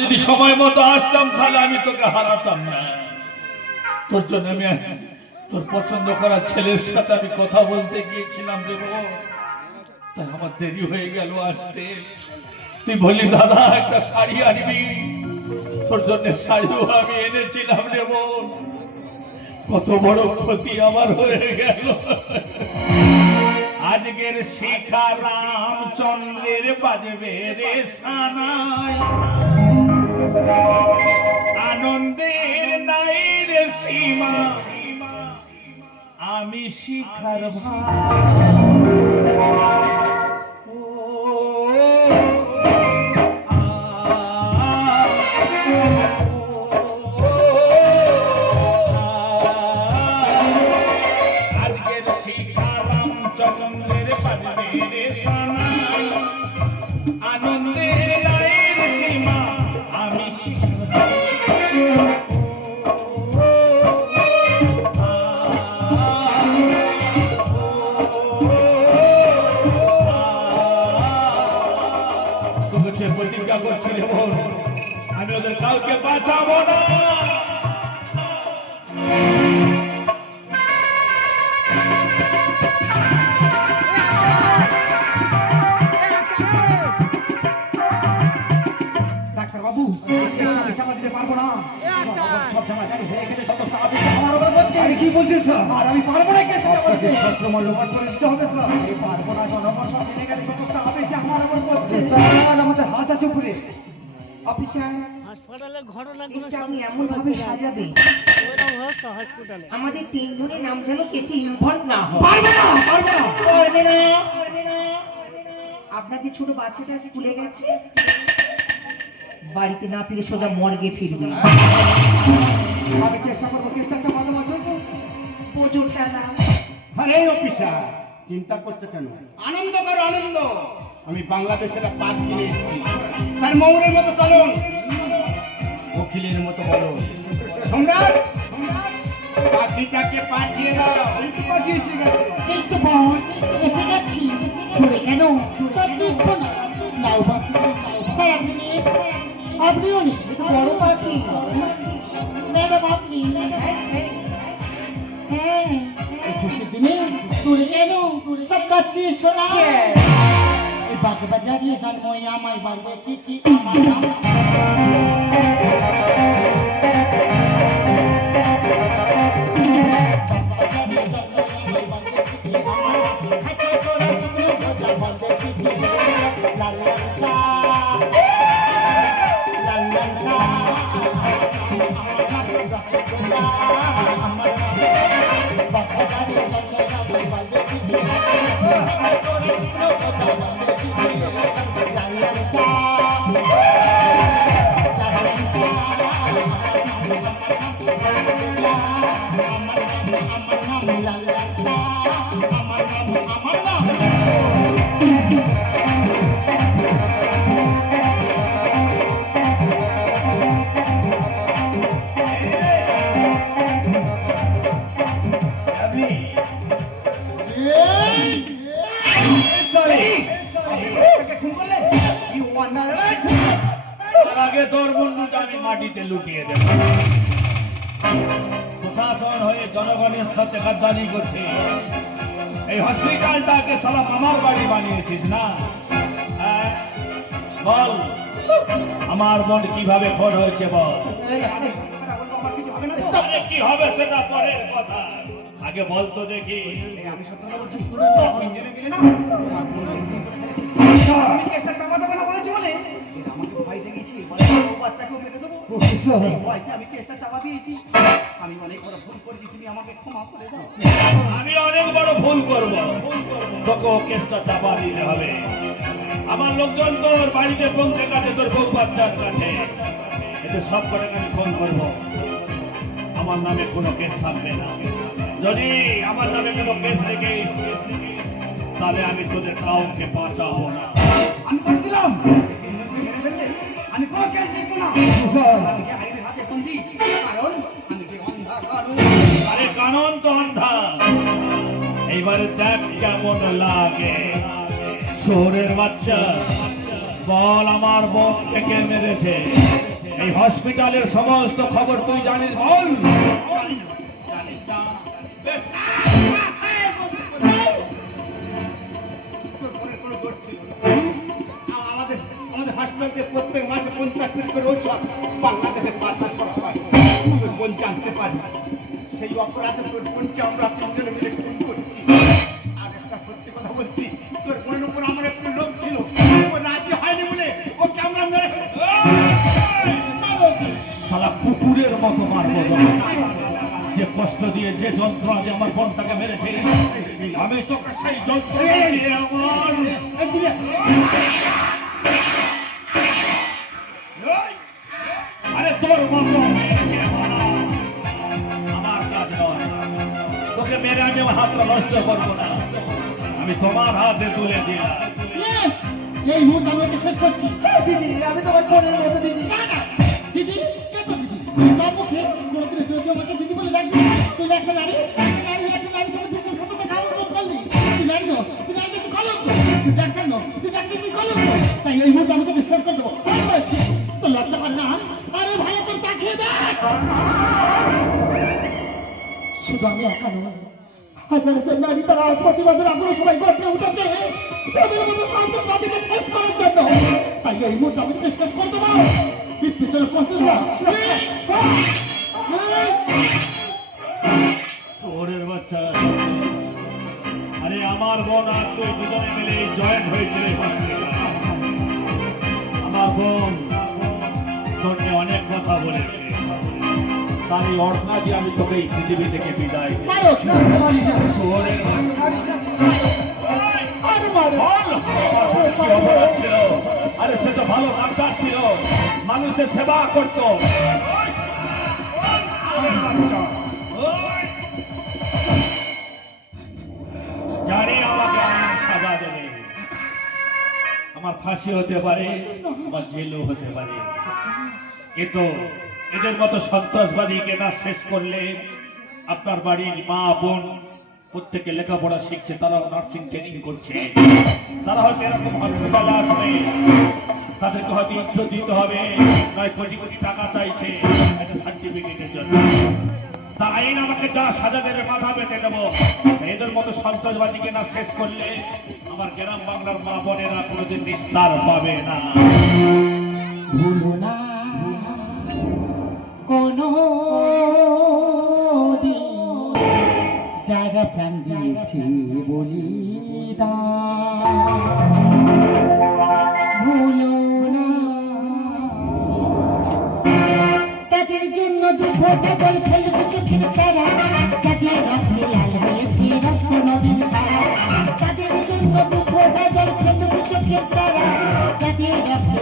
যদি সময় মতো আসতাম তাহলে আমি তোকে হারাতাম না। তোর জন্য আমি তোর পছন্দ করা ছেলের সাথে আমি কথা বলতে গিয়েছিলাম দেব, তাই আমার দেরি হয়ে গেল আসতে। তুই বললি দাদা একটা শাড়ি আনবি, তোর জন্য শাড়িও আমি এনেছিলাম দেব। কত বড় ক্ষতি আমার হয়ে গেল। আজকের শিখা রামচন্দ্রের বাজবে রে সানাই, আনন্দের নাই রে সীমা, আমি শিখার আজকের শিখা রামচন্দ্রের বাজবে রে সানাই, আনন্দের নাই রে সীমা, আমি প্রতিজ্ঞা করছি আমি ওদের কাউকে বাঁচাবো না। ডাক্তার বাবু চাপা দিতে পারবো না, সব জায়গা জানি হয়ে গেলে সমস্যা হবে আমার উপর বলছে। কি বলছিস আর আমি পারবো না, কে সত্রমল লোপাট করে দিতে হবে, আমি পারবো না, জনগণ সব জেনে গেলে সমস্যা হবে যে আমার উপর বলছে। আমাদের হাত আছে উপরে অফিসার, হাসপাতালের ঘটনা কেসটা আপনি এমন ভাবে সাজাবে হসপিটালে আমাদের তিনজনের নাম যেন কেসে ইনভলভ না হয়। পারবে না, পারবে না, পারবে না, পারবে না। আপনার যে ছোট বাচ্চাটা স্কুলে গেছে, বাড়িতে না ফিরে সোজা মর্গে ফিরবে। আমি চেষ্টা করবো, চেষ্টাটা ভালো মতো প্রচুর টানা। আরে অফিসার চিন্তা করছে কেন? আনন্দ করো আনন্দ। আমি বাংলাদেশের পাট কিনে এসেছি, তার মৌরের মতো চলুন, উকিলের মতো বলুন। সম্রাট পাখিটাকে পাঠিয়ে দাও। পাঠিয়েছি গেছে। এই তো বস এসে গেছি। ঘুরে কেন পাচ্ছিস না? লাউ পাচ্ছি, হ্যাঁ আপনি নিয়ে, আপনিও নিন, এটা বড় পাখি। ম্যাডাম আপনি, হ্যাঁ এই খুশির দিনে ঘুরে কেন সব পাচ্ছিস শোনা? এই বাগে বাজারিয়ে জন্মই আমায় বাড়বে কি কি আগে তোর বন্ধুটা আমি মাটিতে লুটিয়ে দেব। প্রশাসন হয়ে জনগণের সাথে গাদ্দারি করছে, এই হসপিটালটাকে সালা আমার বাড়ি বানিয়েছিস না? বল আমার মন কিভাবে ফোন হয়েছে বল। কি হবে সেটা পরের কথা, আগে বল তো দেখি। আমি সত্যি বলছি, আপনি জেনে গেলে না আমি কেসটা চাপা দেবো না বলেছি বলে আমাকে ভয় দেখিয়েছি, বাচ্চাকেও মেরে দেবো, আমি কেসটা চাপা দিয়েছি। আমি অনেক বড় ভুল করেছি, তুমি আমাকে ক্ষমা করে দাও। আমি অনেক বড় ভুল করবো, তোকে কেসটা চাপা দিতে হবে। আমার লোকজন তোর বাড়িতে পৌঁছে কাছে, তোর বউ বাচ্চার কাছে, এতে সব করে আমি ফোন করবো। আমার নামে কোনো কেস থাকবে না। যদি আমার নামে কোনো কেস থেকে তাহলে আমি তোদের কাউকে বাঁচাবো না। আমি করে দিলাম, আমি কোনো কেস দেখবো না। আমি যে আইনের হাতে বন্দি, কারণ আমি যে অন্ধা কারণ। আরে কানন তো অন্ধা, এইবারে দেখ কেমন লাগে। শহরের বাচ্চা বল আমার বোন থেকে মেরেছে, হসপিটালের সমস্ত খবর তুই জানিস বল। জানিস না? বেশ, তোর বোনের কোনো দোষ ছিল না। আমাদের আমাদের হাসপাতালে প্রত্যেক মাসে 50 কোটি করে ঔষধ বাংলাদেশে পাচার করা হয়। তোর বোন জানতে পারি, সেই অপরাধে তোর বোনকে আমরা তিনজনে মিলে খুন করছি। আর একটা সত্যি কথা বলছি, তোর বোনের উপর আমার একটু লোভ ছিল, ও রাজি হয়নি বলে ওকে আমরা মেরে শালা কুকুরের মতো মারবো তোকে। যে কষ্ট দিয়ে যে যন্ত্রণা দিয়ে আমার বোনটাকে মেরেছে, আমি তোকে সেই যন্ত্রণা দিয়ে আমার আরে তোর মতো আমার কাজ নয়। তোকে মেরে আমি আমার হাতটা নষ্ট করবো না, আমি তোমার হাতে তুলে দিলাম। Yes! এই মুহূর্তে আমি ওকে শেষ করছি। দিদি আমি তোমার বোনের মতো দিদি। জানা, দিদি, কে তো দিদি? তোর মুখে কোনোদিন তুই আমাকে দিদি বলে ডাকবি? তুই একটা নারী, একটা নারীর সাথে বিশ্বাসঘাতকতা কেমন করলি? তুই নারী নস, তুই নারী একটু কলঙ্ক। তুই ডাক্তার নস, তুই ডাক্তার তুই কলঙ্ক। তাই এই মুহূর্তে আমি তোকে শেষ করে দেবো। ভালো হয়েছে। তোর লজ্জা কর না? আরে ভাই একবার তাকিয়ে দেখ। শুধু আমি একা নয়, হাজার হাজার নারী তারা প্রতিবাদের আগ্রহ সবাই গড়ে উঠেছে তাদের মতো সন্ত্রাসবাদীকে শেষ করার জন্য। তাই এই মুহূর্তে আমি তোকে শেষ করে দেবো। মৃত্যু চলে প্রস্তুত না। শহরের বাচ্চা, আরে আমার বোন আর তুই দুজনে মিলে জয়েন্ট হয়েছিল এই হসপিটালে। আমার বোন তোর নিয়ে অনেক কথা বলেছে, তার এই অর্থনা দিয়ে আমি তোকে এই পৃথিবী থেকে বিদায় দিই। মারো, শহরের আরে মারো। কি অপরাধ ছিল? আরে সে তো ভালো ডাক্তার ছিল, মানুষের সেবা করতো। জানি আমাকে আমার সাজা দেবে, আমার ফাঁসি হতে পারে, আমার জেলও হতে পারে। এ তো এদের মতো সন্ত্রাসবাদীকে না শেষ করলে আপনার বাড়ির মা বোন প্রত্যেকে লেখাপড়া শিখছে, তারাও নার্সিং ট্রেনিং করছে, তারা হয়তো এরকম হসপিটালে আসবে, তাদেরকে হয়তো ইজ্জত দিতে হবে, নয় কোটি কোটি টাকা চাইছে একটা সার্টিফিকেটের জন্য। তা আইন আমাকে যা সাজা দেবে মাথা বেঁধে দেবো। এদের মতো সন্ত্রাসবাদীকে না শেষ করলে আমার গ্রাম বাংলার মা বোনেরা কোনোদিন নিস্তার পাবে না। ভুলো না কোনো দিন জায়গা প্রাণ দিয়েছি বলিদান। ভুলো না তাদের জন্য দুঃখটা জল ফেলবে চোখের তারা, যাদের রক্তে লাল হয়েছে রক্ত নদীর তারা। তাদের জন্য দুঃখটা জল ফেলবে চোখের তারা, যাদের রক্তে